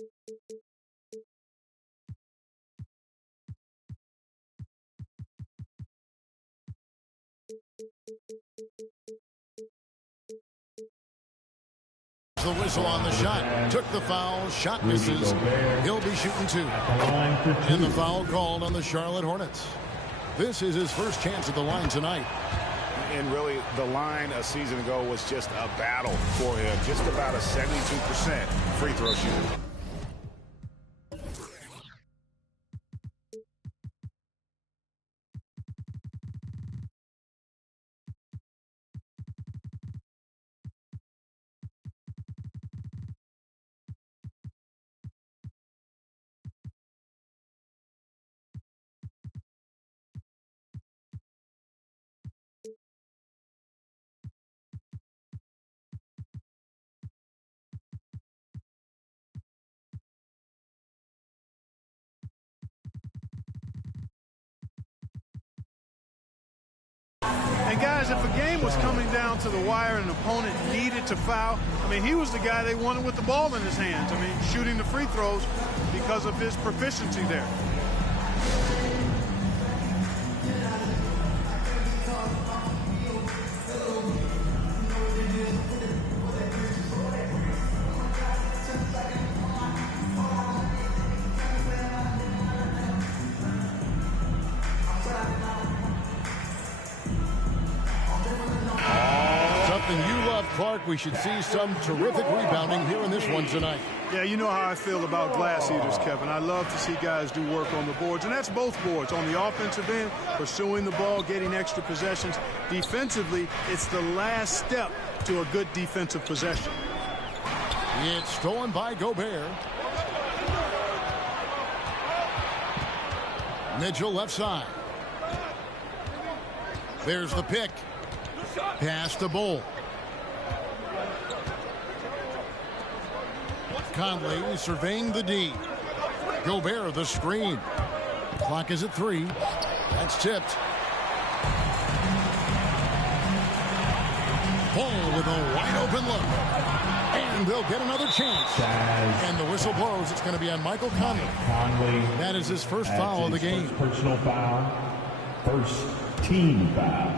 The whistle on the shot. Took the foul. Shot misses. He'll be shooting two. And the foul called on the Charlotte Hornets. This is his first chance at the line tonight. And really, the line a season ago was just a battle for him. Just about a 72% free throw shooter. And guys, if a game was coming down to the wire and an opponent needed to foul, I mean, he was the guy they wanted with the ball in his hands. I mean, shooting the free throws because of his proficiency there. Clark, we should see some terrific rebounding here in this one tonight. Yeah, you know how I feel about glass eaters, Kevin. I love to see guys do work on the boards, and that's both boards. On the offensive end, pursuing the ball, getting extra possessions. Defensively, it's the last step to a good defensive possession. It's stolen by Gobert. Mitchell left side. There's the pick. Pass to Bull. Conley surveying the D. Gobert the screen. Clock is at 3. That's tipped. Bull with a wide open look. And they'll get another chance. And the whistle blows. It's going to be on Michael Conley. That is his first foul of the game. Personal foul. First team foul.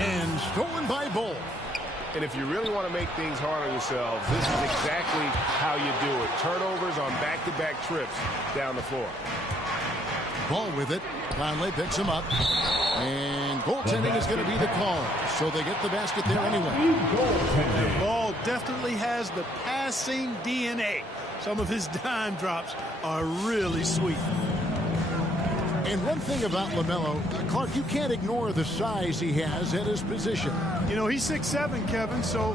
And stolen by Bull. And if you really want to make things hard on yourselves, this is exactly how you do it. Turnovers on back-to-back trips down the floor. Ball with it. Conley picks him up. And goaltending is going to be the call. So they get the basket there anyway. And Ball definitely has the passing DNA. Some of his dime drops are really sweet. And one thing about LaMelo, Clark, you can't ignore the size he has at his position. You know, he's 6'7", Kevin, so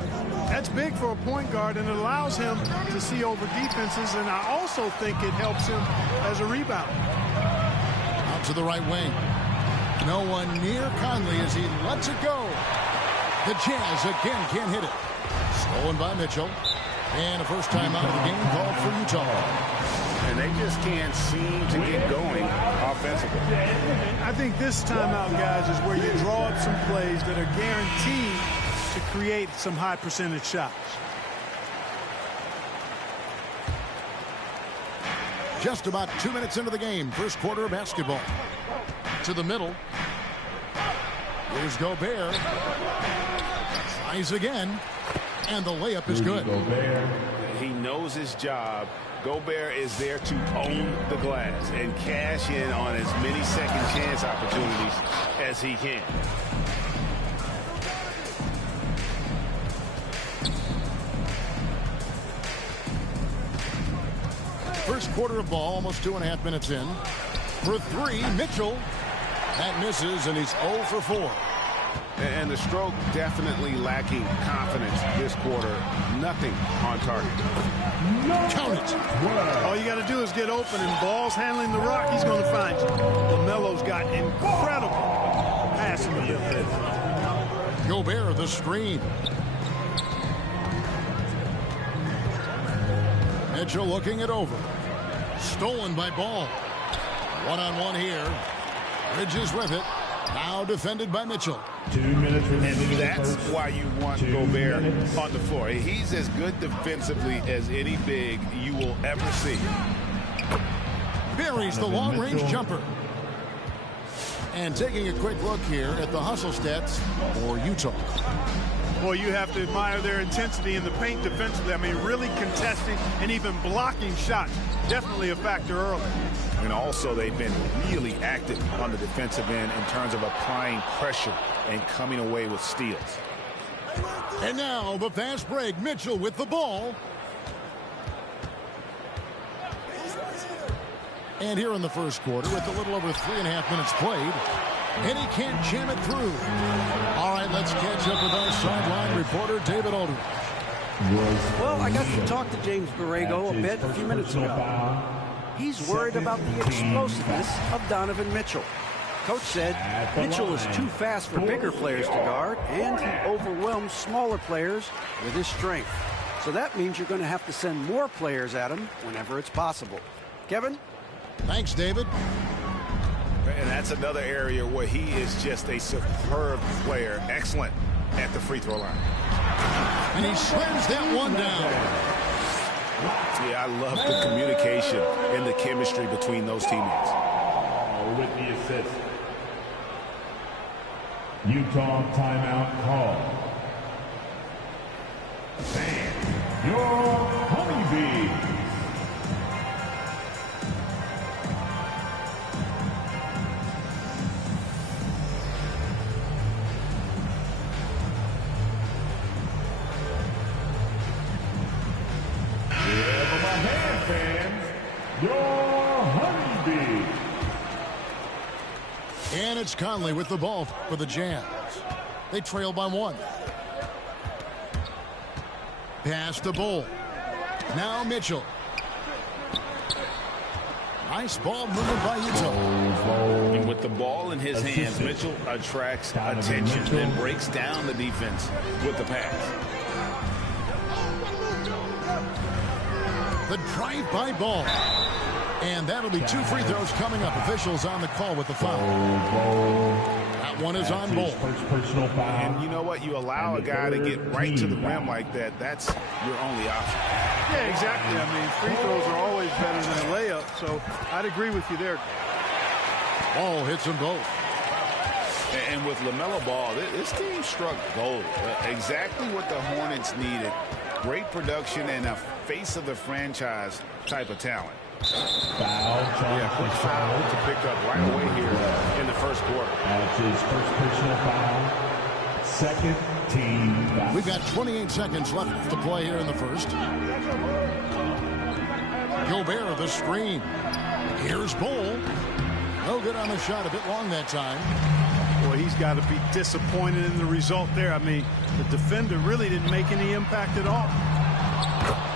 that's big for a point guard, and it allows him to see over defenses, and I also think it helps him as a rebounder. Out to the right wing. No one near Conley as he lets it go. The Jazz again can't hit it. Stolen by Mitchell. And a first time out of the game called for Utah. And they just can't seem to get going offensively. I think this timeout, guys, is where you draw up some plays that are guaranteed to create some high percentage shots. Just about 2 minutes into the game, first quarter of basketball. To the middle. Here's Gobert. Tries again. And the layup is good. He knows his job. Gobert is there to own the glass and cash in on as many second chance opportunities as he can. First quarter of ball, almost 2.5 minutes in. For 3, Mitchell. That misses, and he's 0 for 4. And the stroke definitely lacking confidence this quarter. Nothing on target. Count it. All you got to do is get open, and Ball's handling the rock. He's going to find you. LaMelo's got incredible passing ability. Gobert the screen. Mitchell looking it over. Stolen by Ball. One-on-one here. Bridges with it. Now defended by Mitchell. 2 minutes remaining. And that's why you want Gobert on the floor. He's as good defensively as any big you will ever see. Buries the long-range jumper. And taking a quick look here at the hustle stats for Utah. Well, you have to admire their intensity in the paint defensively. I mean, really contesting and even blocking shots. Definitely a factor early. And also, they've been really active on the defensive end in terms of applying pressure and coming away with steals. And now the fast break. Mitchell with the ball. And here in the first quarter, with a little over 3.5 minutes played, and he can't jam it through. All right, let's catch up with our sideline reporter, David Aldridge. Well, I got to talk to James Borrego a bit a few minutes ago. He's worried about the explosiveness of Donovan Mitchell. Coach said Mitchell is too fast for bigger players to guard, and he overwhelms smaller players with his strength. So that means you're going to have to send more players at him whenever it's possible. Kevin? Thanks, David. And that's another area where he is just a superb player. Excellent at the free throw line. And he slams that one down. Yeah, I love the communication and the chemistry between those teammates. With the assist. Utah timeout call. And your Honeybee. And it's Conley with the ball for the Jazz. They trail by 1. Pass to Bull. Now Mitchell. Nice ball movement by Utah. And with the ball in his hands, Mitchell attracts attention and breaks down the defense with the pass. The drive-by ball. And that'll be 2 free throws coming up. Officials on the call with the foul. That one is on Bull. And you know what? You allow a guy to get right to the rim like that. That's your only option. Yeah, exactly. I mean, free throws are always better than a layup, so I'd agree with you there. Ball hits them both. And with LaMelo Ball, this team struck gold. Exactly what the Hornets needed. Great production and a face of the franchise type of talent. Foul, quick foul to pick up right away here in the first quarter. That's his first personal foul. Second team foul. We've got 28 seconds left to play here in the first. Gobert the screen. Here's Bull. No good on the shot. A bit long that time. Boy, he's got to be disappointed in the result there. I mean, the defender really didn't make any impact at all.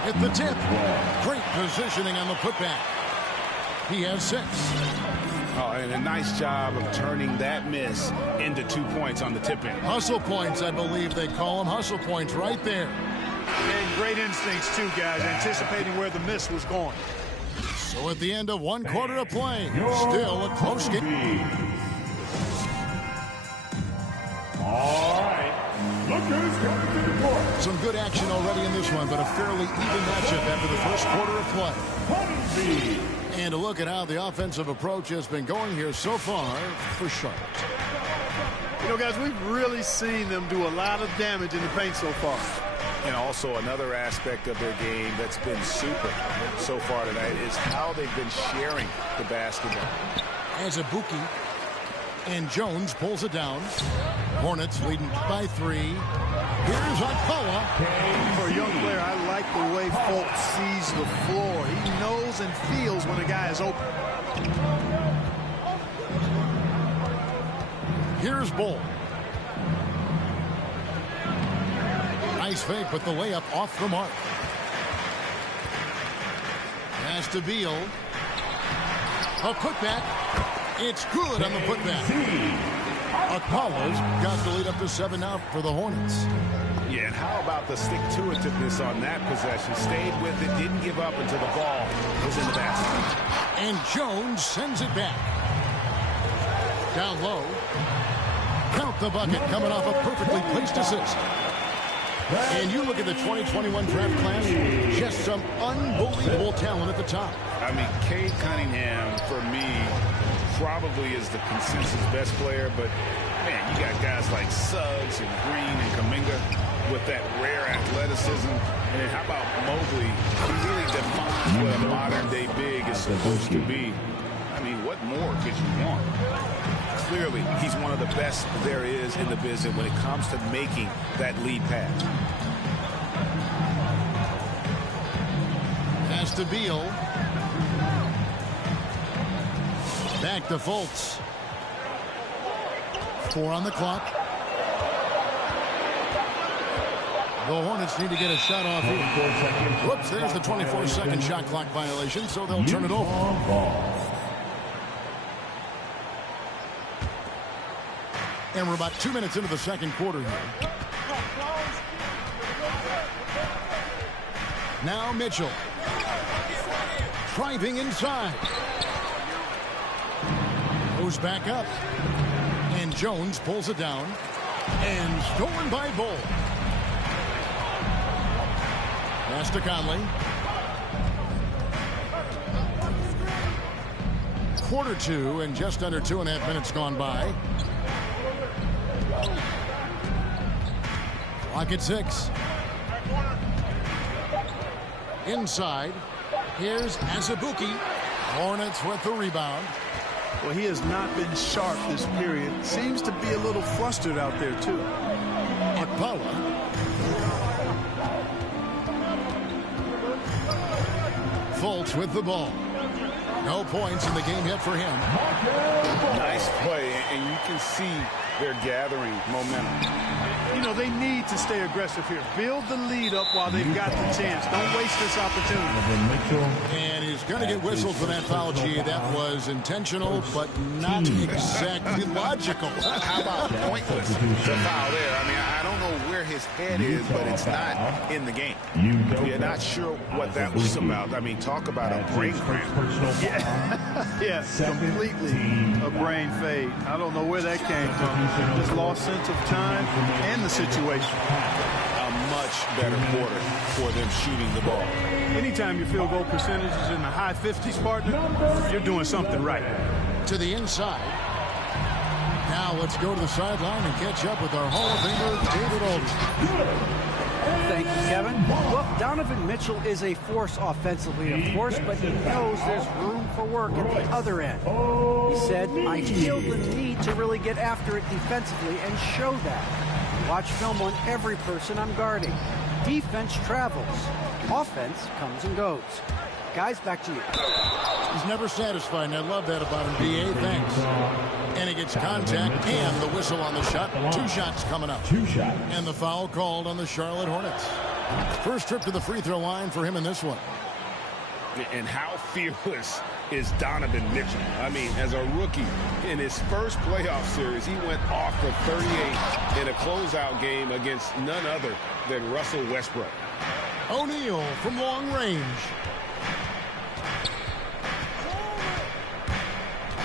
At the tip. Great positioning on the putback. He has 6. Oh, and a nice job of turning that miss into 2 points on the tip in. Hustle points, I believe they call them. Hustle points right there. And great instincts, too, guys, anticipating where the miss was going. So at the end of 1 quarter of play, still a close game. All right. Look who's coming to the court. Some good action already in this one, but a fairly even matchup after the first quarter of play. Honeybee. And a look at how the offensive approach has been going here so far for Charlotte. You know, guys, we've really seen them do a lot of damage in the paint so far. And also another aspect of their game that's been super so far tonight is how they've been sharing the basketball. As Ibuki and Jones pulls it down. Hornets leading by 3. Here's Alcoa. For a young player, I like the way Fultz sees the floor. He knows and feels when a guy is open. Here's Bull. Nice fake, but the layup off the mark. Pass to Beal. A putback. It's good on the putback. Apollo's got the lead up to 7 now for the Hornets. Yeah, and how about the stick-to-itiveness on that possession? Stayed with it, didn't give up until the ball was in the basket. And Jones sends it back. Down low. Count the bucket coming off a perfectly placed assist. And you look at the 2021 draft class, just some unbelievable talent at the top. I mean, Cade Cunningham, for me, probably is the consensus best player. But, man, you got guys like Suggs and Green and Kuminga with that rare athleticism. And then how about Mobley? He really defines what a modern-day big is supposed to be. I mean, what more could you want? Clearly, he's one of the best there is in the business when it comes to making that lead pass. Pass to Beal. Back to Fultz. 4 on the clock. The Hornets need to get a shot off here. Whoops, there's the 24-second shot clock violation, so they'll turn it over. And we're about 2 minutes into the second quarter here. Now Mitchell. Driving inside. Goes back up. And Jones pulls it down. And stolen by Bull. Pass to Conley. Quarter 2 and just under 2.5 minutes gone by. Clock at 6. Inside. Here's Azubuike. Hornets with the rebound. Well, he has not been sharp this period. Seems to be a little flustered out there, too. Akpala. Fultz with the ball. No points in the game yet for him. Nice play, and you can see they're gathering momentum. You know, they need to stay aggressive here. Build the lead up while they've got the chance. Don't waste this opportunity. And he's going to get whistled for that foul, G. That was intentional, but not exactly logical. How about pointless? The foul there. I mean, I don't know where his head is, but it's not in the game. You're not sure what that was about. I mean, talk about a brain cramp. Yeah, completely a brain fade. I don't know where that came from. Just lost sense of time and the situation. A much better quarter for them shooting the ball. Anytime your field goal percentage is in the high 50s, partner, you're doing something right. To the inside. Now let's go to the sideline and catch up with our Hall of Famer, David Aldridge. Thank you, Kevin. Well, Donovan Mitchell is a force offensively, of course, but he knows there's room for work at the other end. He said, I feel the need to really get after it defensively and show that. Watch film on every person I'm guarding. Defense travels. Offense comes and goes. Guys, back to you. He's never satisfied, and I love that about him, B.A. Thanks. And he gets contact and the whistle on the shot. 2 shots coming up. 2 shots. And the foul called on the Charlotte Hornets. First trip to the free throw line for him in this one. And how fearless is Donovan Mitchell? I mean, as a rookie, in his first playoff series, he went off for 38 in a closeout game against none other than Russell Westbrook. O'Neal from long range.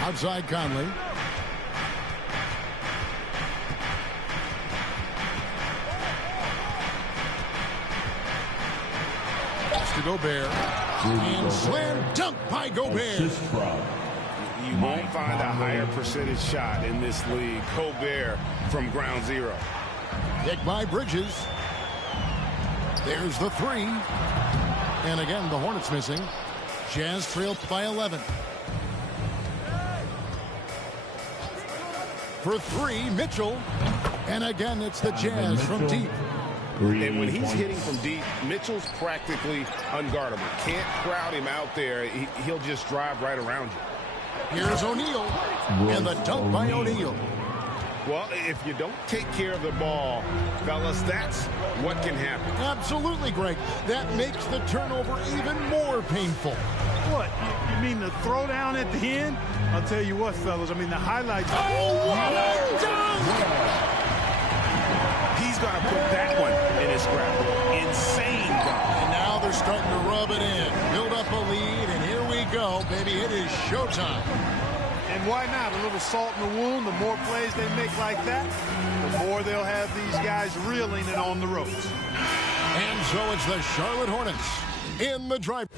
Outside Conley. Pass to Gobert. And slam dunk by Gobert. You won't find a higher percentage shot in this league. Gobert from ground zero. Hit by Bridges. There's the 3. And again, the Hornets missing. Jazz trail by 11. For 3, Mitchell. And again, it's the Jazz from deep. And when he's hitting from deep, Mitchell's practically unguardable. Can't crowd him out there. He'll just drive right around you. Here's O'Neal. And the dunk by O'Neal. Well, if you don't take care of the ball, fellas, that's what can happen. Absolutely, Greg. That makes the turnover even more painful. What? You mean the throwdown at the end? I'll tell you what, fellas. I mean, the highlights. Oh, what a dunk! He's going to put that one in his scrapbook. Insane dunk. And now they're starting to rub it in. Build up a lead, and here we go, baby. It is showtime. And why not? A little salt in the wound. The more plays they make like that, the more they'll have these guys reeling and on the ropes. And so it's the Charlotte Hornets in the drive.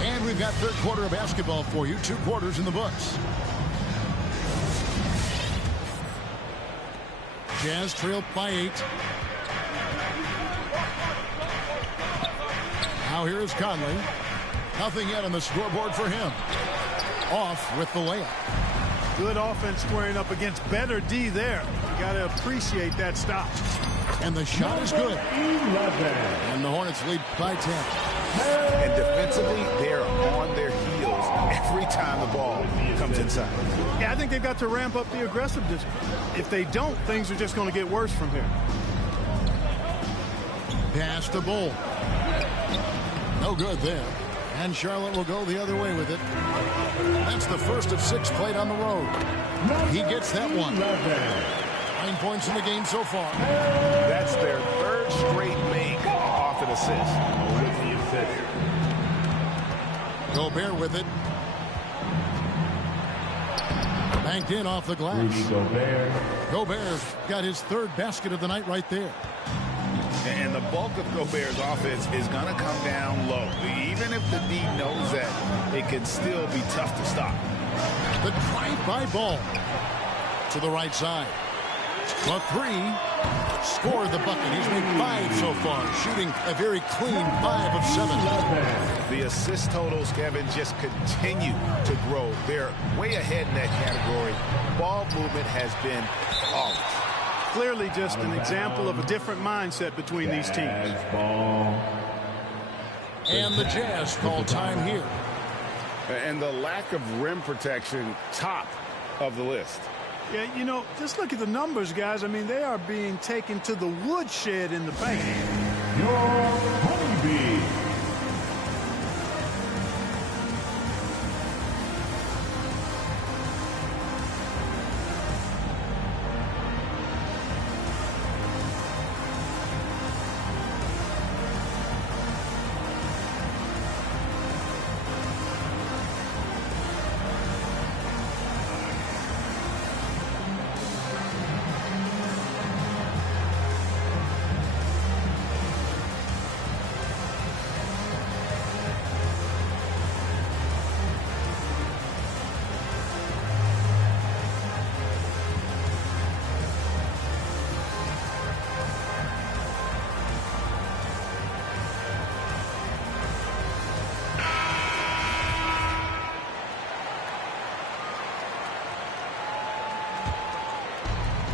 And we've got third quarter of basketball for you. 2 quarters in the books. Jazz trailed by 8. Now here is Conley. Nothing yet on the scoreboard for him. Off with the layup. Good offense squaring up against better D there. You got to appreciate that stop. And the shot is good. 11. And the Hornets lead by 10. And defensively, they're on their heels every time the ball comes inside. Yeah, I think they've got to ramp up the aggressiveness. If they don't, things are just going to get worse from here. Pass to Bull. No good there. And Charlotte will go the other way with it. That's the first of 6 played on the road. He gets that one. 9 points in the game so far. That's their 3rd straight make off an assist. Gobert with it. Banked in off the glass. Gobert got his 3rd basket of the night right there. And the bulk of Gobert's offense is going to come down low. Even if the D knows that, it can still be tough to stop. The drive-by ball to the right side. The 3. Scored the bucket. He's made 5 so far, shooting a very clean 5 of 7. The assist totals, Kevin, just continue to grow. They're way ahead in that category. Ball movement has been flawless. Clearly just an example of a different mindset between these teams. And the Jazz call time here. And the lack of rim protection, top of the list. Yeah, you know, just look at the numbers, guys. I mean, they are being taken to the woodshed in the paint. Your Honeybee.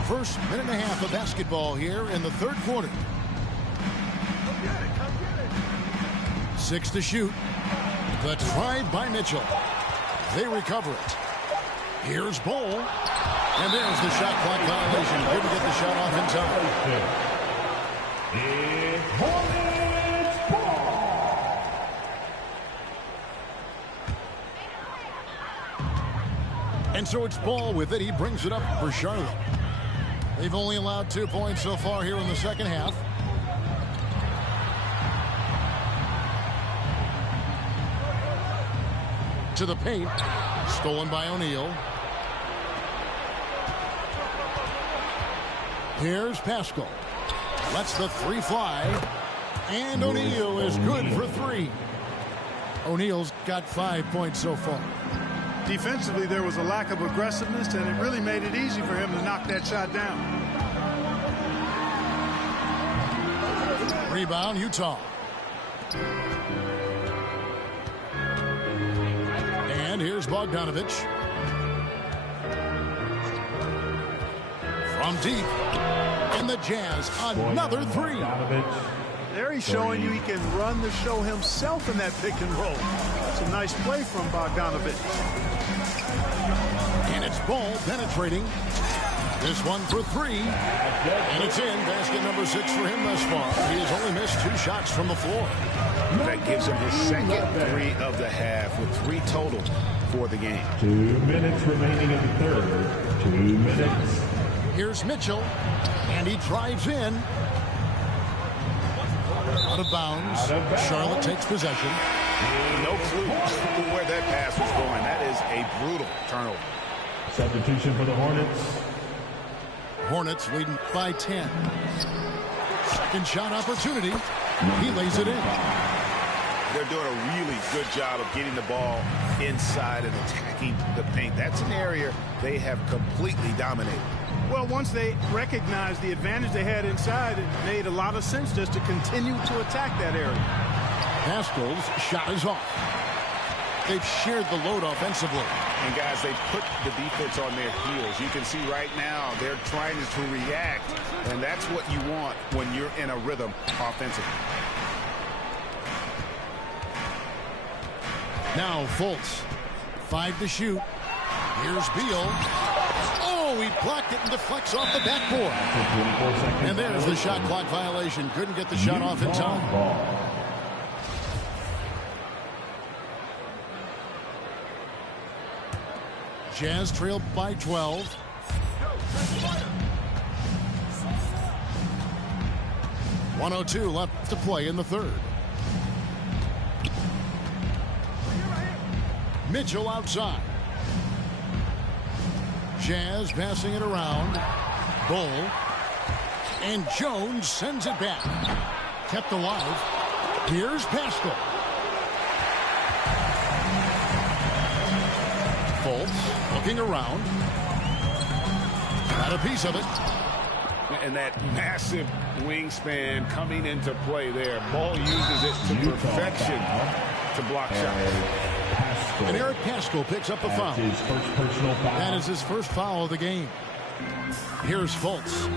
First minute and a half of basketball here in the 3rd quarter. 6 to shoot. The try by Mitchell. They recover it. Here's Bull. And there's the shot clock violation. Couldn't get the shot off in time. It's Hornets ball. And so it's Ball with it. He brings it up for Charlotte. They've only allowed 2 points so far here in the second half. To the paint. Stolen by O'Neal. Here's Pascal. Lets the 3 fly. And O'Neal is good for 3. O'Neal's got 5 points so far. Defensively, there was a lack of aggressiveness, and it really made it easy for him to knock that shot down. Rebound, Utah. And here's Bogdanovich. From deep. And the Jazz, another 3. There he's showing you he can run the show himself in that pick and roll. That's a nice play from Bogdanovich. And it's Ball penetrating. This one for 3. And it's in. Basket number 6 for him thus far. He has only missed 2 shots from the floor. That gives him his second 3 of the half with 3 total for the game. 2 minutes remaining in the 3rd. 2 minutes. Here's Mitchell. And he drives in. Out of bounds. Charlotte takes possession. No clue where that pass was going. That is a brutal turnover. Substitution for the Hornets. Hornets leading by 10. Second shot opportunity. He lays it in. They're doing a really good job of getting the ball inside and attacking the paint. That's an area they have completely dominated. Well, once they recognized the advantage they had inside, it made a lot of sense just to continue to attack that area. Pascal's shot is off. They've shared the load offensively. And, guys, they put the defense on their heels. You can see right now they're trying to react, and that's what you want when you're in a rhythm offensively. Now Fultz. 5 to shoot. Here's Beal. Oh, he blocked it and deflects off the backboard. And there's the shot clock violation. Couldn't get the shot off in time. Jazz trailed by 12. .102 left to play in the third. Mitchell outside. Jazz passing it around. Bull. And Jones sends it back. Kept alive. Here's Pascal. Fultz looking around. Got a piece of it. And that massive wingspan coming into play there. Ball uses it to perfection to block shots. And Eric Pascal picks up the foul. His first personal foul. That is his first foul of the game. Here's Fultz.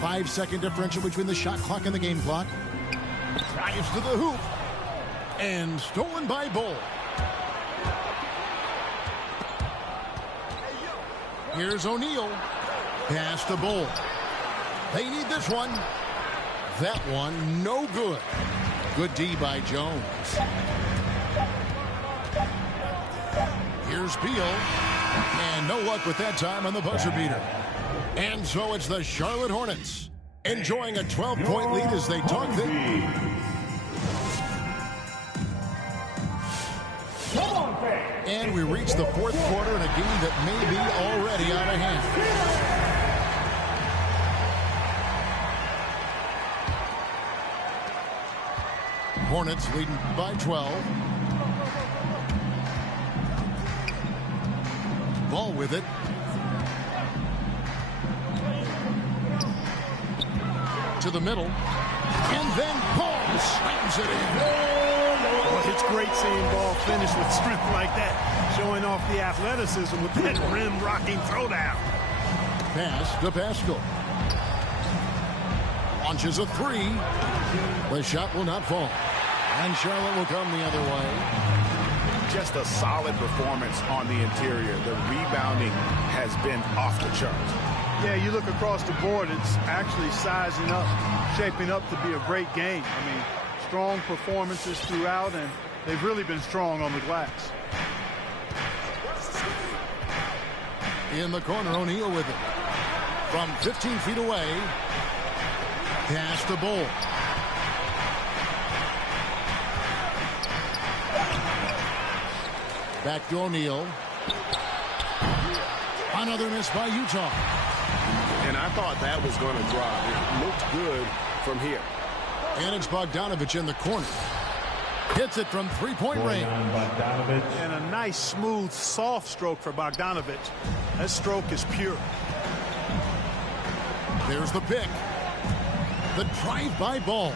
5-second differential between the shot clock and the game clock. Drives to the hoop. And stolen by Bull. Here's O'Neal. Pass to Bull. They need this one. That one, no good. Good D by Jones. Here's Beal. And no luck with that time on the buzzer beater. And so it's the Charlotte Hornets enjoying a 12-point lead as they talk things. And we reach the fourth quarter in a game that may be already out of hand. Hornets leading by 12. Ball with it. To the middle. And then Paul slams it in. Well, it's great seeing ball finish with strength like that, showing off the athleticism with that rim-rocking throwdown. Pass to Pascal. Launches a three. The shot will not fall. And Charlotte will come the other way. Just a solid performance on the interior. The rebounding has been off the charts. Yeah, you look across the board, it's actually sizing up, shaping up to be a great game. I mean, strong performances throughout, and they've really been strong on the glass. In the corner, O'Neal with it. From 15 feet away. Pass to Bull. Back to O'Neal. Another miss by Utah. And I thought that was going to drop. It looked good from here. And it's Bogdanovich in the corner. Hits it from three-point range. And a nice, smooth, soft stroke for Bogdanovich. That stroke is pure. There's the pick. The drive-by ball.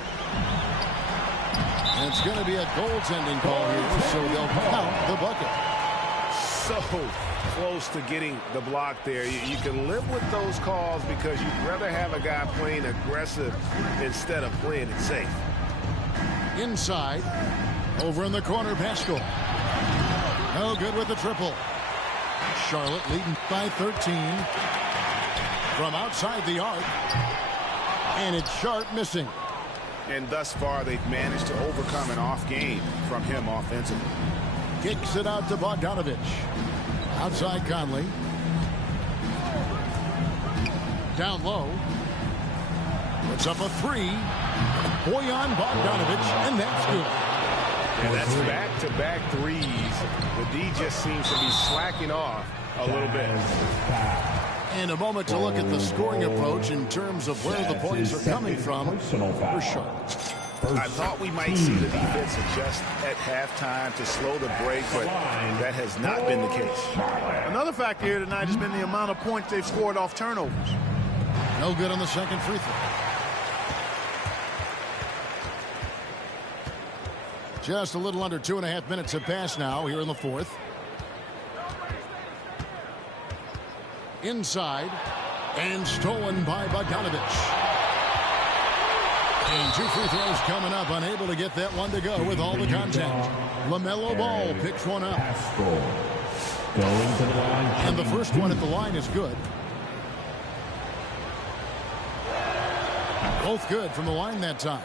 And it's going to be a goaltending call here, so they'll count the bucket. So close to getting the block there. You can live with those calls because you'd rather have a guy playing aggressive instead of playing it safe. Inside. Over in the corner, Pascal. No good with the triple. Charlotte leading by 13. From outside the arc. And it's Sharp missing. And thus far, they've managed to overcome an off game from him offensively. Kicks it out to Bogdanovich. Outside Conley. Down low. Puts up a three. Bojan Bogdanovic, and that's good. And that's back-to-back threes. The D just seems to be slacking off a little bit. And a moment to look at the scoring approach in terms of where the points are coming from for Charlotte. I thought we might see the defense adjust at halftime to slow the break, but that has not been the case. Another factor here tonight has been the amount of points they've scored off turnovers. No good on the second free throw. Just a little under 2.5 minutes have passed now here in the fourth. Inside, and stolen by Bogdanovic. And 2 free throws coming up, unable to get that one to go with all the contact. LaMelo Ball picks one up. And the first one at the line is good. Both good from the line that time.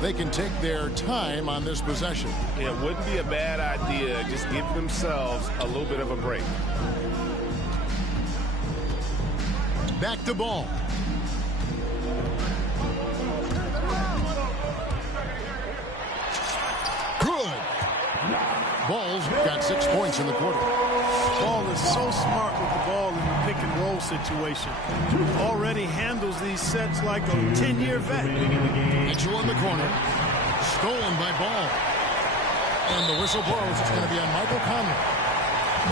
They can take their time on this possession. It wouldn't be a bad idea. Just give themselves a little bit of a break. Back to Ball. Good. Ball's got 6 points in the quarter. Ball is so smart with the ball in the pick and roll situation. Already handles these sets like a 10-year vet. Mitchell in the corner. Stolen by Ball. And the whistle blows. It's going to be on Michael Conley.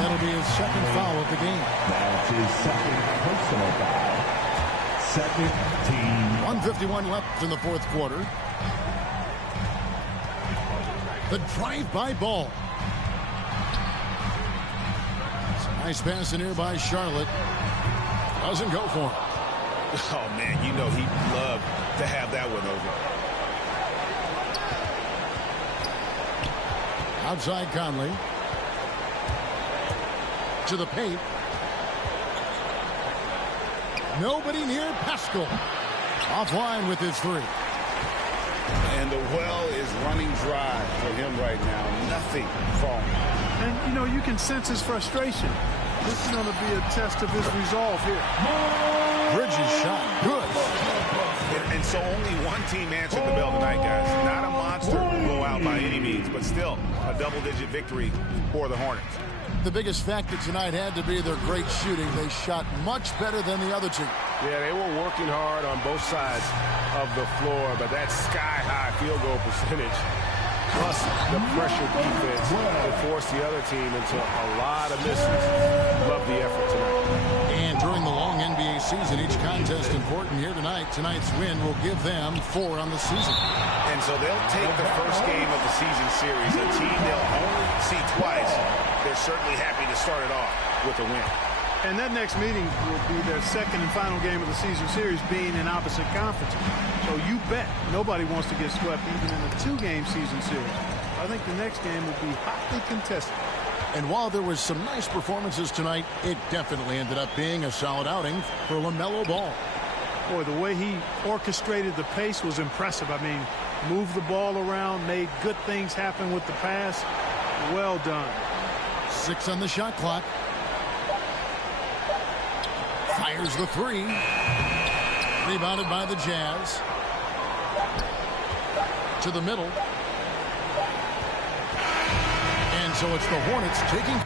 That'll be his second foul of the game. That's his second personal foul. Second team. 1:51 left in the fourth quarter. The drive by Ball. Nice pass in here by Charlotte. Doesn't go for him. Oh, man, you know he'd love to have that one over. Outside Conley. To the paint. Nobody near Pascal. Offline with his three. And the well is running dry for him right now. Nothing falling. And, you know, you can sense his frustration. This is going to be a test of his resolve here. Bridges shot. Good. And so only one team answered the bell tonight, guys. Not a monster blowout by any means, but still a double-digit victory for the Hornets. The biggest factor tonight had to be their great shooting. They shot much better than the other team. Yeah, they were working hard on both sides of the floor, but that sky-high field goal percentage plus the pressure defense will force the other team into a lot of misses. Love the effort tonight. And during the long NBA season, each contest important here tonight. Tonight's win will give them 4 on the season. And so they'll take the first game of the season series, a team they'll only see twice. They're certainly happy to start it off with a win. And that next meeting will be their second and final game of the season series, being in opposite conferences. So you bet nobody wants to get swept even in a 2-game season series. I think the next game will be hotly contested. And while there was some nice performances tonight, it definitely ended up being a solid outing for LaMelo Ball. Boy, the way he orchestrated the pace was impressive. I mean, moved the ball around, made good things happen with the pass. Well done. 6 on the shot clock. Fires the 3. Rebounded by the Jazz. To the middle. And so it's the Hornets taking.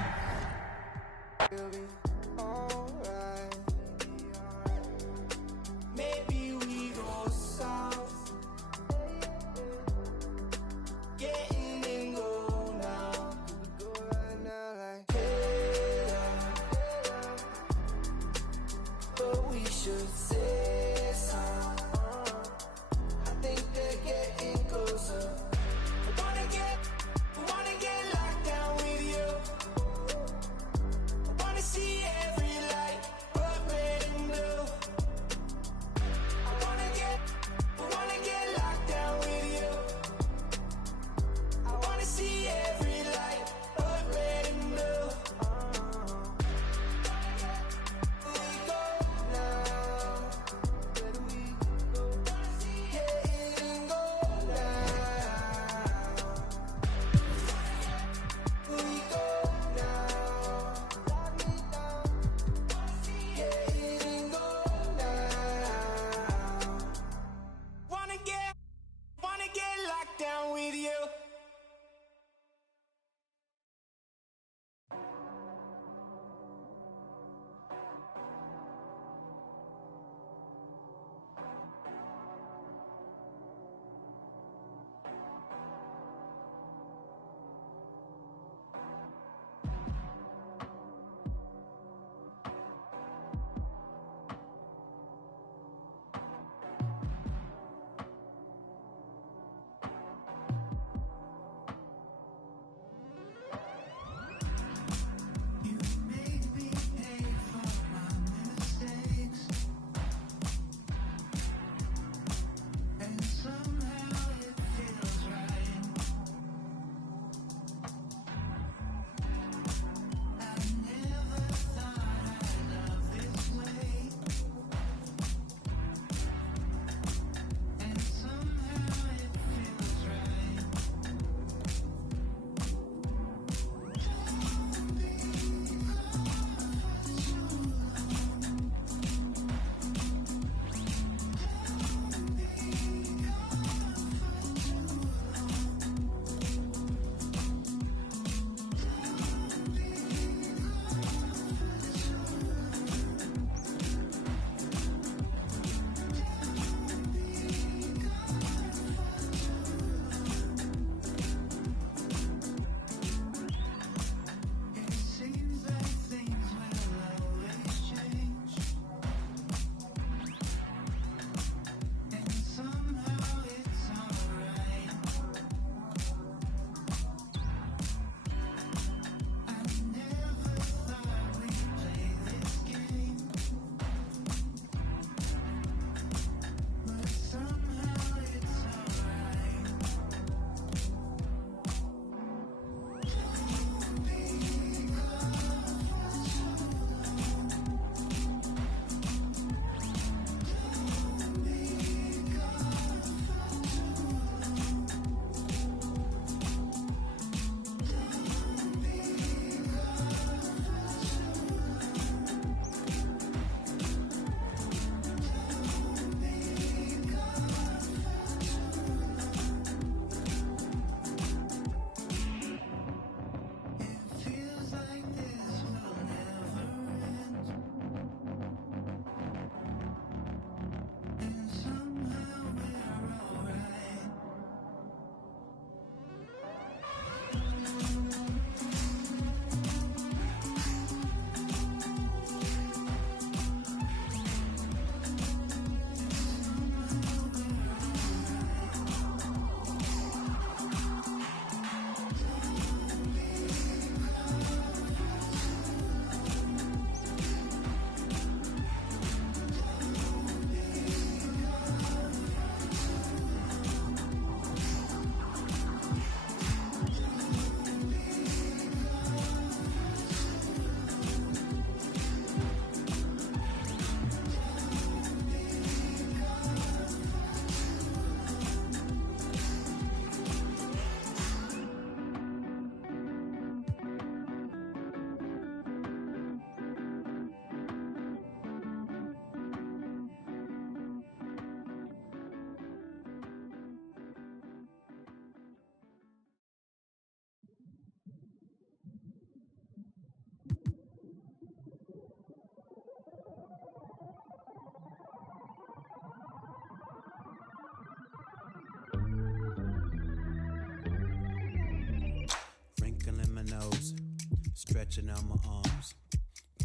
Stretching out my arms,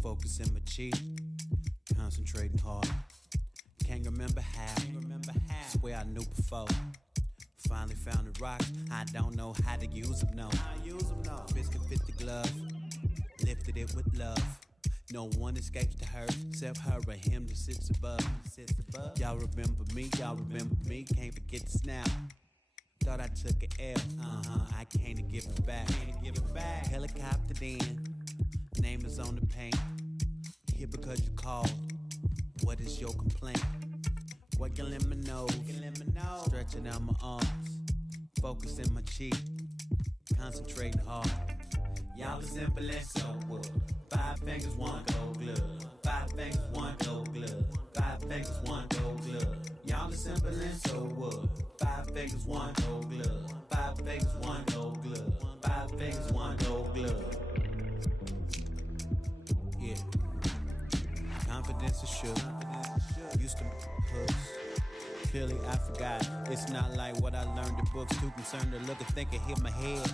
focusing my cheek, concentrating hard. Can't remember how. Swear I knew before. Finally found the rocks. I don't know how to use them, no. Biscuit fit the glove, lifted it with love. No one escapes the hurt except her or him that sits above. Y'all remember me, can't forget the snap. Thought I took an L, I can't give it back. Helicopter in, name is on the paint. Here because you called, what is your complaint? What you let me know? Stretching out my arms, focusing my cheek, concentrating hard. Y'all as simple as so wood. 5 fingers, 1 gold glove. 5 fingers, 1 gold glove. 5 fingers, 1 gold glove. Y'all as simple as so wood. 5 fingers, 1 gold glove. 5 fingers, 1 gold glove. 5 fingers, 1 gold glove. Yeah. Confidence is sure. Used to push. Clearly I forgot. It's not like what I learned in books. Too concerned to look and think and hit my head.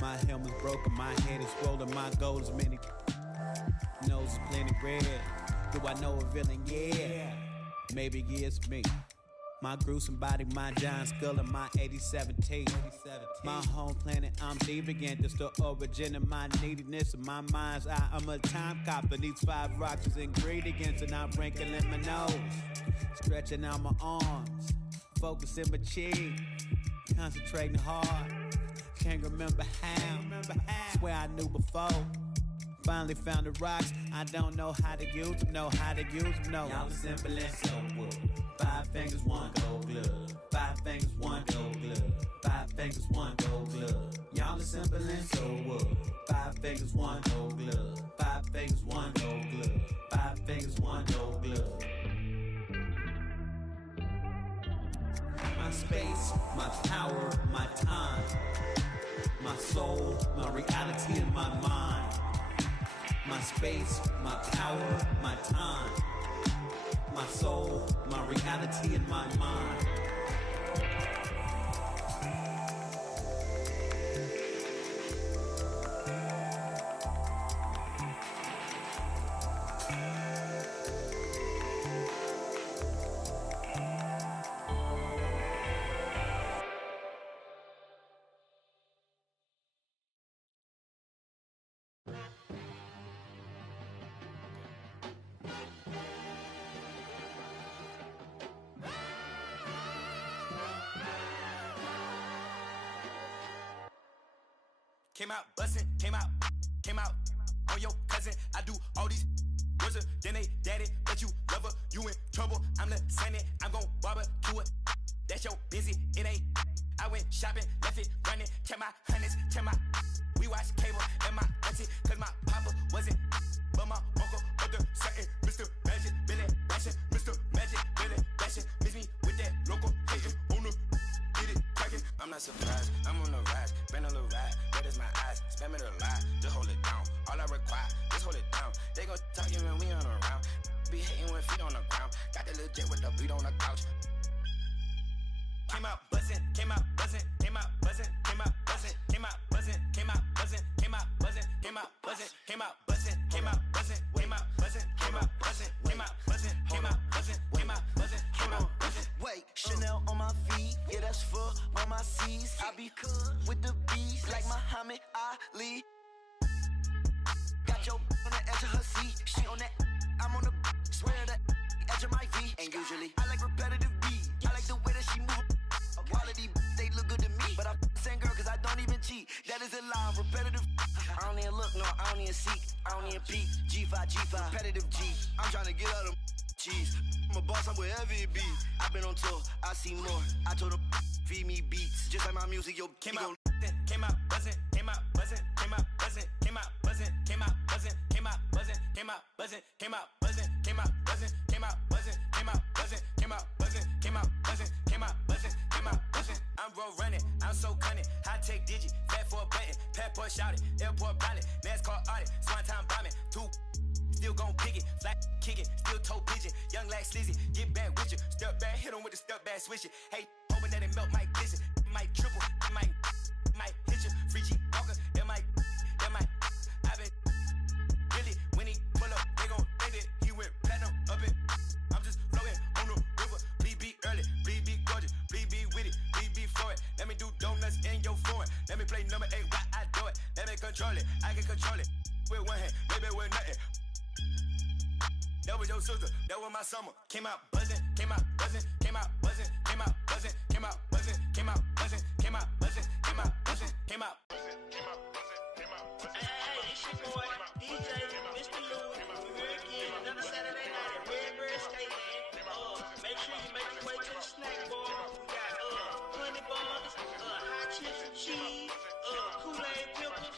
My helmet's broken, my head is swollen, my goal is many. Nose is plenty red. Do I know a villain? Yeah. Maybe it's me. My gruesome body, my giant skull, and my 87 teeth. My home planet, I'm deviant. It's the origin of my neediness and my mind's eye. I'm a time cop, and these 5 rocks is ingredients, and I'm wrinkling my nose. Stretching out my arms, focusing my cheek, concentrating hard. Can't remember how. Swear I knew before. Finally found the rocks. I don't know how to use them. No. Y'all as simple as so wood. 5 fingers, 1 gold glove. 5 fingers, 1 gold glove. 5 fingers, 1 gold glove. Y'all as simple as so wood. 5 fingers, 1 gold glove. 5 fingers, 1 gold glove. 5 fingers, 1 gold glove. My space, my power, my time. My soul, my reality, and my mind. My space, my power, my time. My soul, my reality, and my mind. Came out bustin', came out on your cousin. I do all these wizards, then they daddy, but you love her, you in trouble. I'm the Senate, I'm gon' barbecue it. That's your busy, it ain't. I went shopping, left it running, check my hundreds, check my. We watch cable and my auntie, cause my papa wasn't. But my uncle, other certain, Mr. Magic, Billy Bashing, Mr. Magic, Billy Bashing. Miss me with that local hating on the. I'm not surprised, I'm on the rise, been a little ride, red is my eyes, spam it a lot, just hold it down, all I require, just hold it down, they gon' talk you when we on the round, be hating with feet on the ground, got the little jet with the beat on the couch. Came out buzzing, came out buzzing, came out buzzing, came out buzzing, came out buzzing, came out buzzing, came out buzzing, came out buzzing, came out buzzing, came out buzzing, came out buzzing, came out buzzing, came out buzzing, came out buzzing, came out buzzing, came out buzzing. Wait, Chanel on my feet, yeah that's for all my C's. I be cool with the beast like Muhammad Ali. Got your on the edge of her seat, she on that, I'm on the swear that edge of my V. And usually I like repetitive beat, I like the way that she move. Quality, they look good to me, but I'm the same girl cause I don't even cheat. That is a lie, repetitive. I don't even look, no, I don't even seek, I don't even peek. G5, repetitive G. I'm trying to get out of cheese. I'm a boss, I'm wherever it be. I've been on tour, I see more. I told her, feed me beats, just like my music, yo. Came out buzzing, came out buzzing, came out buzzing, came out buzzing, came out buzzing, came out buzzing, came out buzzing, came out buzzing, came out buzzing, came out buzzing, came out buzzing, came out buzzing, came out buzzing, came out buzzing, came out buzzing, came out buzzing. I'm road running, I'm so cunning, high tech digi, fat for a button, passport shouted, airport pilot, NASCAR audit, swan time bombing, two. Still gon' pick it, flat kick it, still toe pigeon. Young like sleazy, get back with you. Step back, hit him with the step back switch it. Hey, hoping that it melt my vision. It might triple, it might hit you. Free G Walker, it might. I been play number 8, why I do it? Let me control it, I can control it. With one hand, maybe with nothing. That was your sister, that was my summer. Came out buzzing, came out buzzing, came out buzzing, came out buzzing, came out buzzing, came out buzzing, came out buzzing, came out buzzing, came out buzzing, came out buzzing, came out buzzing. Hey, it's your boy, DJ, Mr. Louis. We're here again, another Saturday night at Redbird State, man. Make sure you make your way to the snack bar. We got honey buns, hot chips and cheese, Kool-Aid pickles.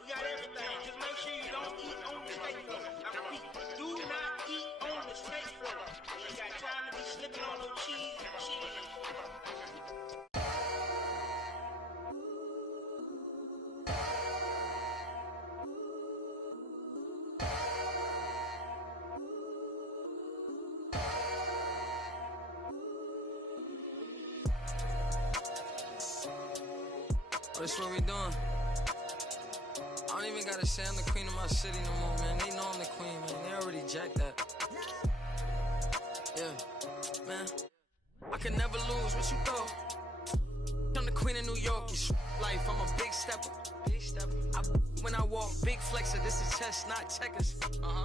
We got everything. Just make sure you don't eat on the steak floor. I repeat, do not eat on the steak floor. You ain't got time to be slipping on no cheese and cheese. That's what we doing. I don't even gotta say I'm the queen of my city no more, man. They know I'm the queen, man. They already jacked that. Yeah, man. I can never lose what you thought. I'm the queen of New York. It's life. I'm a big stepper. When I walk, big flexer. This is chess, not checkers.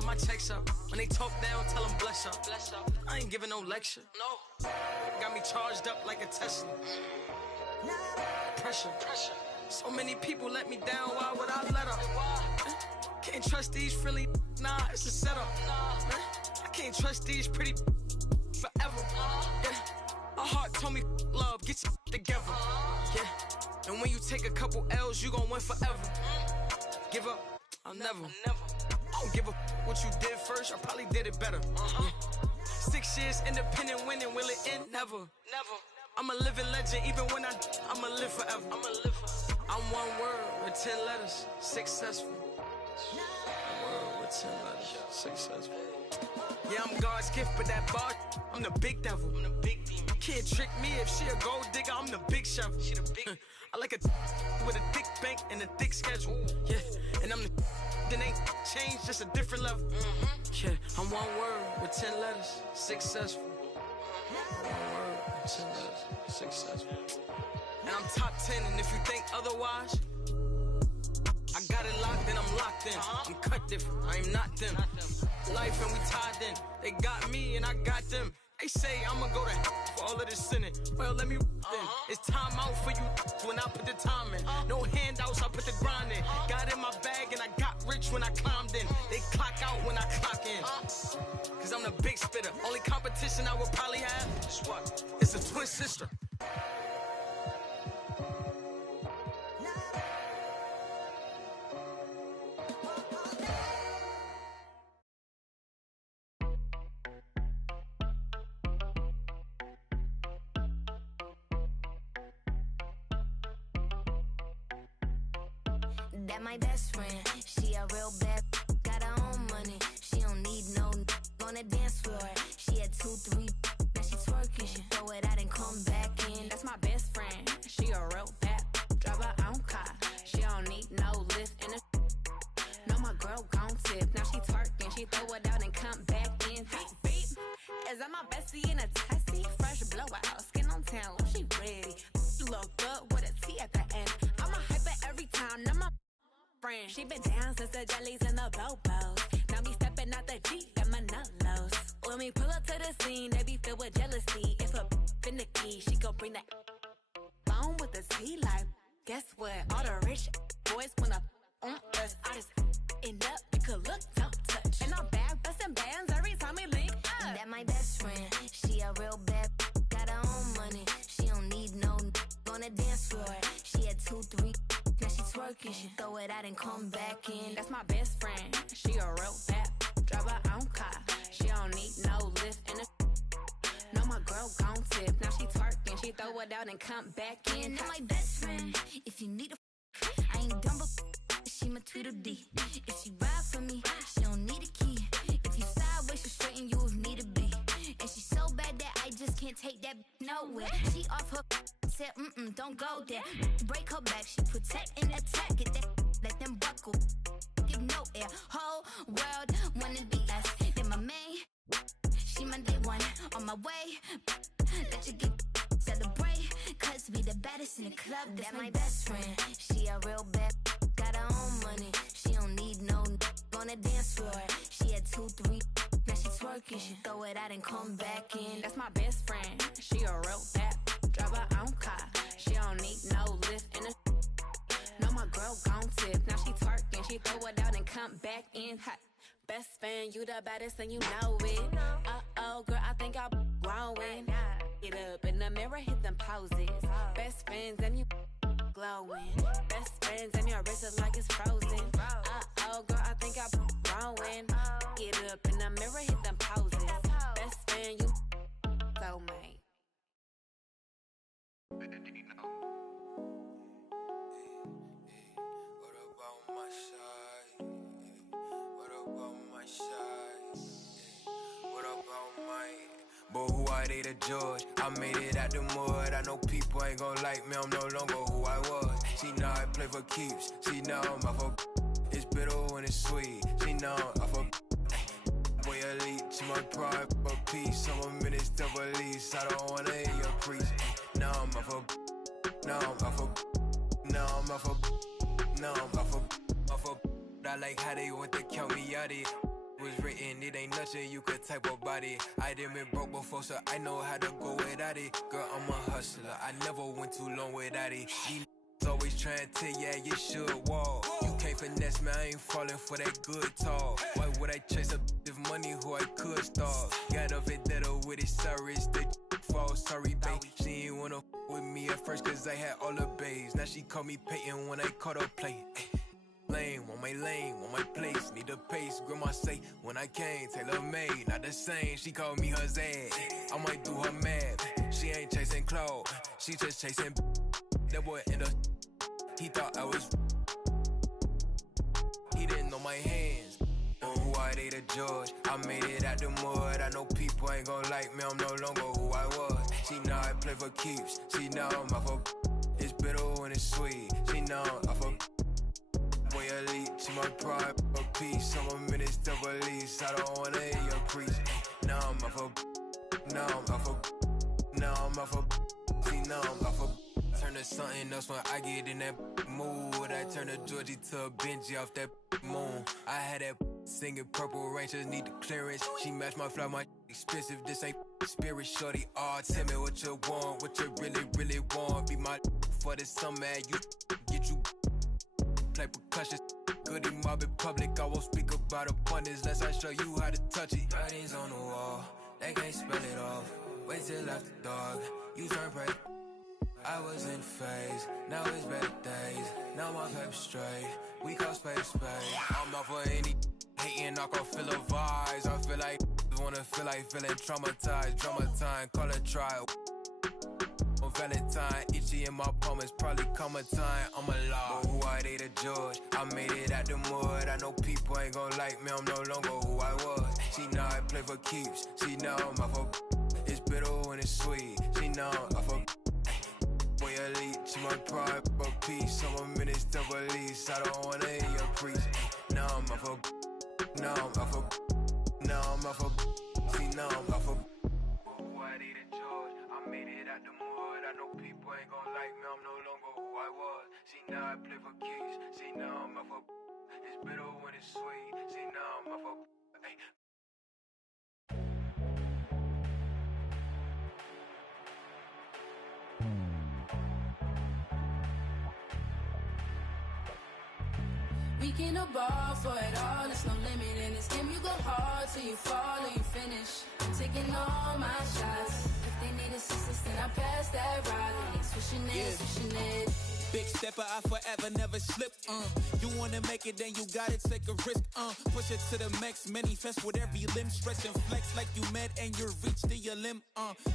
My checks up. When they talk down, tell them bless up. I ain't giving no lecture. No. Got me charged up like a Tesla. Pressure. So many people let me down, why would I let up? Can't trust these Philly, nah, it's a setup. Man, I can't trust these pretty forever. Yeah. My heart told me love, get your together. Yeah. And when you take a couple L's, you gon' win forever. Give up, I'll never. I don't give a what you did first, I probably did it better. Yeah. 6 years independent winning, will it end? Never. I'm a living legend, even when I'ma live forever. I'm one word with 10 letters, successful. One word with 10 letters, successful. Yeah, I'm God's gift, but that bar, I'm the big devil. I'm the big demon. Can't trick me if she a gold digger, I'm the big chef. She the big. I like a with a thick bank and a thick schedule. Yeah, and I'm the that ain't changed, just a different level. Yeah, I'm one word with 10 letters, successful. One word with 10 letters, successful. And I'm top 10, and if you think otherwise, I got it locked and I'm locked in. I'm cut different, I am not them. Life and we tied in. They got me and I got them. They say I'ma go to for all of this sinning. Well, let me then. It's time out for you when I put the time in. No handouts, I put the grind in. Got in my bag and I got rich when I climbed in. They clock out when I clock in. Cause I'm the big spitter. Only competition I would probably have is what? It's a twin sister. That my best friend, she a real bad, got her own money. She don't need no on the dance floor. She had 2, 3, now she twerking. She throw it out and come back in. That's my best friend, she a real bad, drive her own car. She don't need no lift in the. No, my girl gon' tip. Now she twerking, she throw it out and come back in. Beep, beep. Is that my bestie in a tessie? Fresh blowout, skin on town, she ready. Look good with a T at the end. I'm a hyper every time, now my friend. She been down since the jellies and the bobos. Now me stepping out the Jeep and my nullos. When we pull up to the scene, they be filled with jealousy. If a finicky, she gon' bring that phone with the T like. Guess what? All the rich boys wanna on us. I just end up, you could look, don't touch. And I'm back busting bands every time we link up. That my best friend, she a real bad, got her own money. She don't need no on the dance floor. She had 2, 3. Now she twerking, she throw it out and come back in. That's my best friend, she a real bad, drive her own car. She don't need no lift in the. No, my girl gon' tip. Now she twerking, she throw it out and come back in. That's my best friend, if you need a, I ain't dumb but she my Tweedledee. If she ride for me, she don't need a key. If you sideways, she straighten you if need to be. And she so bad that I just can't take that nowhere. She off her. Said, don't go there. Break her back, she protect and attack it. Let them buckle, give no air. Whole world wanna be us. Then my main, she my day one on my way. Let you get celebrate, cause to be the baddest in the club. That's my best friend. She a real bad, got her own money. She don't need no on the dance floor. She had 2, 3, now she twerking. She throw it out and come back in. That's my best friend. She a real bad, drive her own car. She don't need no lift in the. No, my girl gon' tip. Now she twerking, she throw it out and come back in. Hot. Best friend, you the baddest and you know it. Uh-oh, girl, I think I'm growing. Get up in the mirror, hit them poses. Best friends and you glowing. Best friends and your wrist is like it's frozen. Uh-oh, girl, I think I'm growing. Get up in the mirror, hit them poses. Best friend, you soulmate. But who I they the judge? I made it out the mud. I know people ain't gon' like me. I'm no longer who I was. She know I play for keeps. She know I'm off of. It's bitter when it's sweet. She know I'm off of. Boy elite, she my pride for peace. Some minutes to release. I don't wanna hear your preach. Now I'm off of. Now I'm off of. Now I'm off of. Now I'm off of. Off of. I like how they want to count me out it. Was written, it ain't nothing you could type about it. I done been broke before, so I know how to go without it. Girl, I'm a hustler, I never went too long without it. These always trying to tell ya you should walk. You can't finesse me, I ain't falling for that good talk. Why would I chase up if money who I could start? Got a vendetta with it, sorry, it's the fault, sorry babe. She ain't wanna with me at first cause I had all the babes. Now she call me Peyton when I caught her play. Lane, want my place, need a pace. Grandma say, when I came, tailor made, not the same. She called me her Zed, I might do her mad. She ain't chasing clothes, she just chasing. That boy in the, he thought I was. He didn't know my hands. Who I they the judge? I made it out the mud. I know people ain't gon' like me. I'm no longer who I was. She know I play for keeps. She know I'm off of. It's bitter when it's sweet. She know I'm off of. Boy elite, she my pride for peace. Some minutes to release. I don't wanna hear your preach. Now I'm off of. Now I'm off of. Now I'm off of. See now I'm off of. Turn to something else when I get in that mood. I turn to Georgie to a Benji off that moon. I had that singing Purple Rangers need the clearance. She matched my fly, my expensive. This ain't spirit shorty. Oh, tell me what you want, what you really want. Be my for the summer, you get you. Play percussion, goody mob in public. I won't speak about abundance unless I show you how to touch it. Writings on the wall, they can't spell it off. Wait till after dark, you turn prey. I was in phase, now it's better days. Now my pep straight, we call space. I'm not for any hating, I can feel the vibes. I feel like wanna feel like feeling traumatized. Drama time, call it trial. On Valentine, itchy in my palm, it's probably come a time I'm alive. But who I they the judge? I made it out the mud. I know people ain't gon' like me, I'm no longer who I was. She know I play for keeps. She know I'm off of. It's bitter when it's sweet. She know I'm off of. Boy elite, she my pride for peace. Some minutes to release. I don't wanna hear your preach. Now I'm off of. Now I'm off of. Now I'm off of. See now I'm off of. Who I they the judge? I made it out the mud. I know people ain't gon' like me, I'm no longer who I was. See now I play for keys, see now I'm off of. It's bitter when it's sweet, see now I'm off of. Hey. We can ball for it all, there's no limit in this game. You go hard till you fall or you finish. I'm taking all my shots. If they need assistance, then I pass that ride. They ain't swishing it, swishing it. Big stepper, I forever never slip, You wanna make it, then you gotta take a risk, Push it to the max, manifest with every limb. Stretch and flex like you mad and you reach to your limb,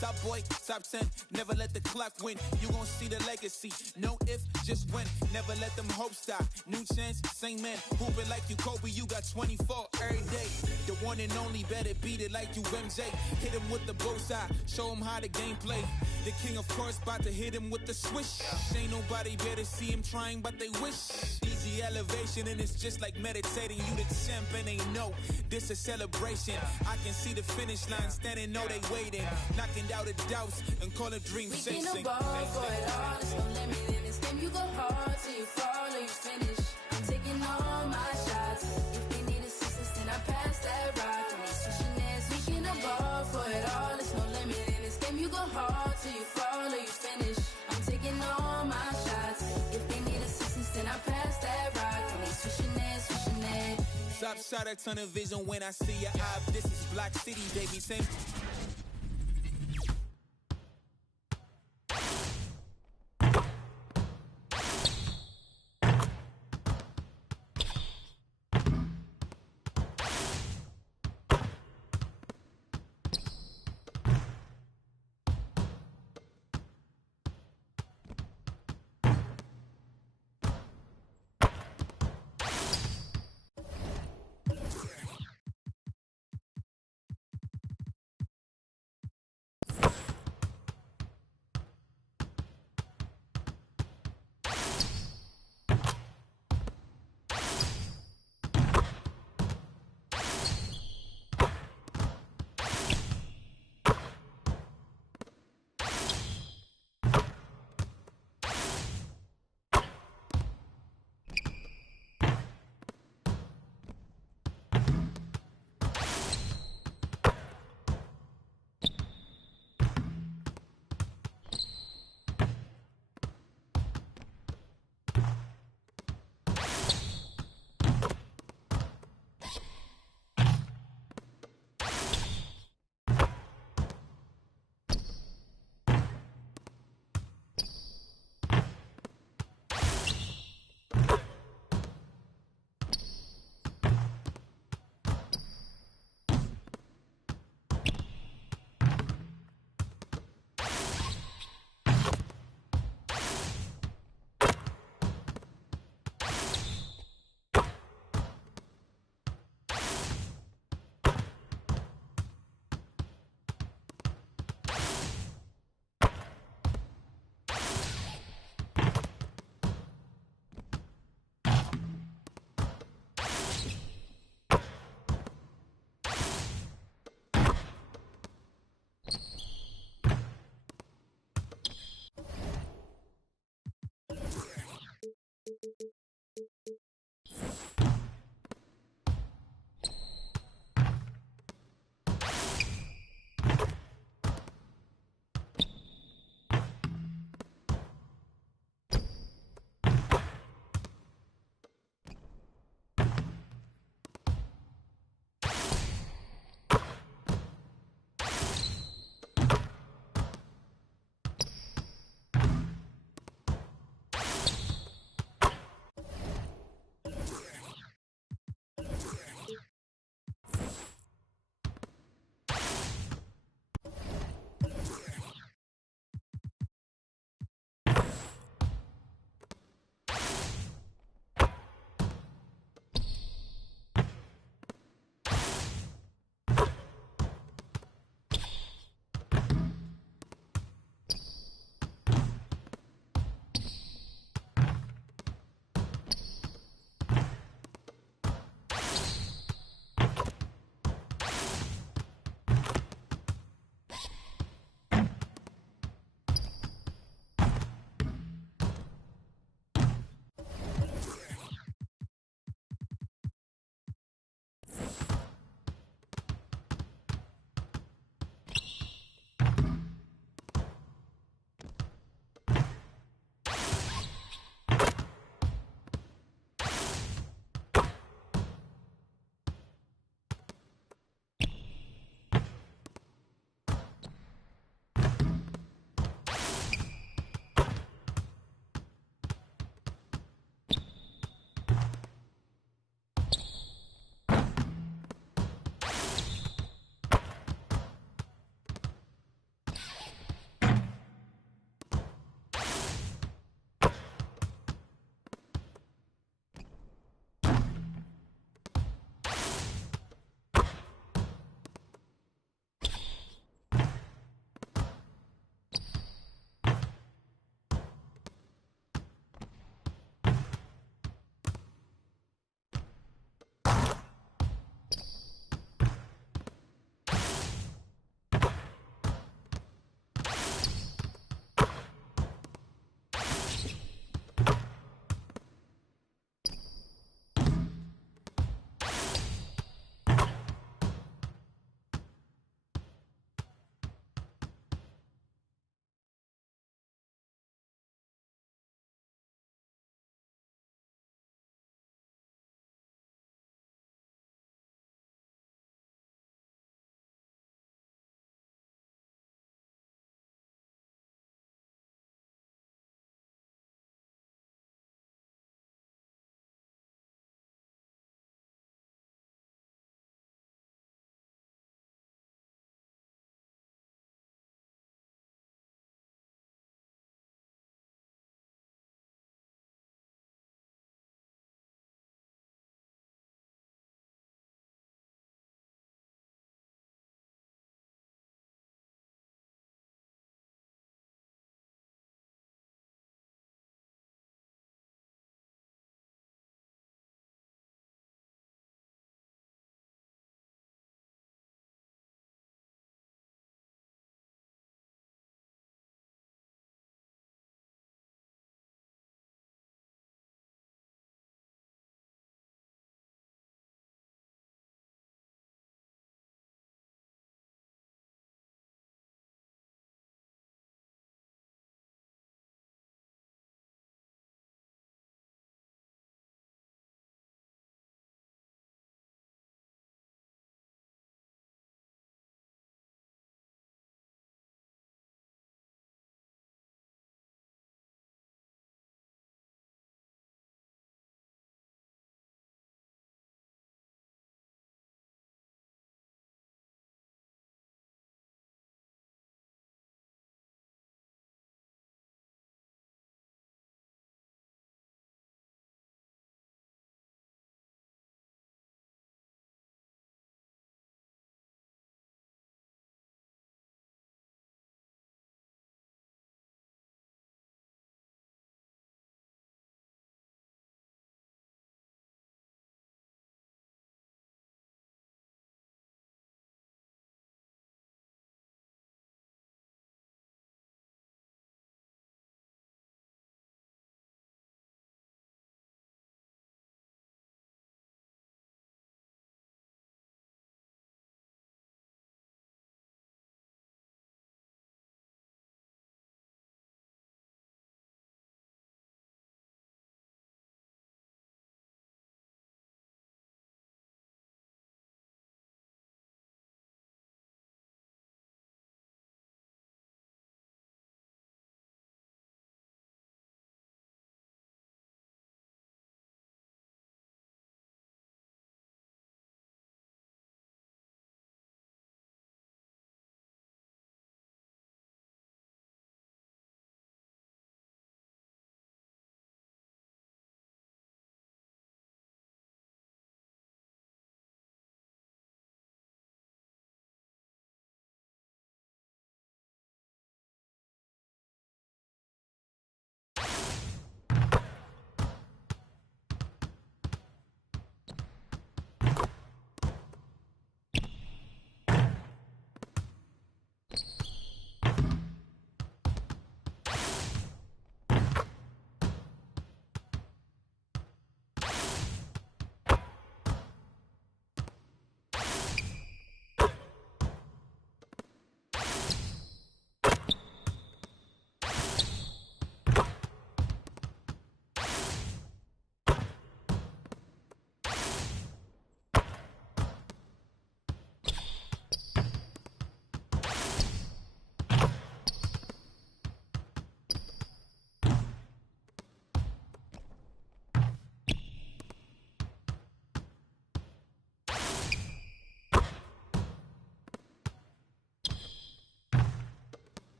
Top boy, top 10, never let the clock win. You gon' see the legacy, no if, just when. Never let them hopes die, new chance, same man. Hooping like you Kobe, you got 24 every day. The one and only, better beat it like you MJ. Hit him with the bullseye, show him how the game play. The king, of course, about to hit him with the swish. Ain't nobody better see him trying, but they wish. These energy elevation, and it's just like meditating. You the champ and they know this a celebration. I can see the finish line standing, know they waiting, knocking out the doubts and call it dream chasing. We can ball for it all, there's no limit in this game. You go hard till you fall or you finish. I'm taking all my shots. If they need assistance, then I pass that rock. When they switching ends, we can ball for it all, there's no limit in this game. You go hard till you fall or you finish. I'm taking all my shots. If they need assistance, then I pass that rock. When they switching ends, switching ends. Top shot, a ton of vision when I see your eye. This is Black City, baby. Same.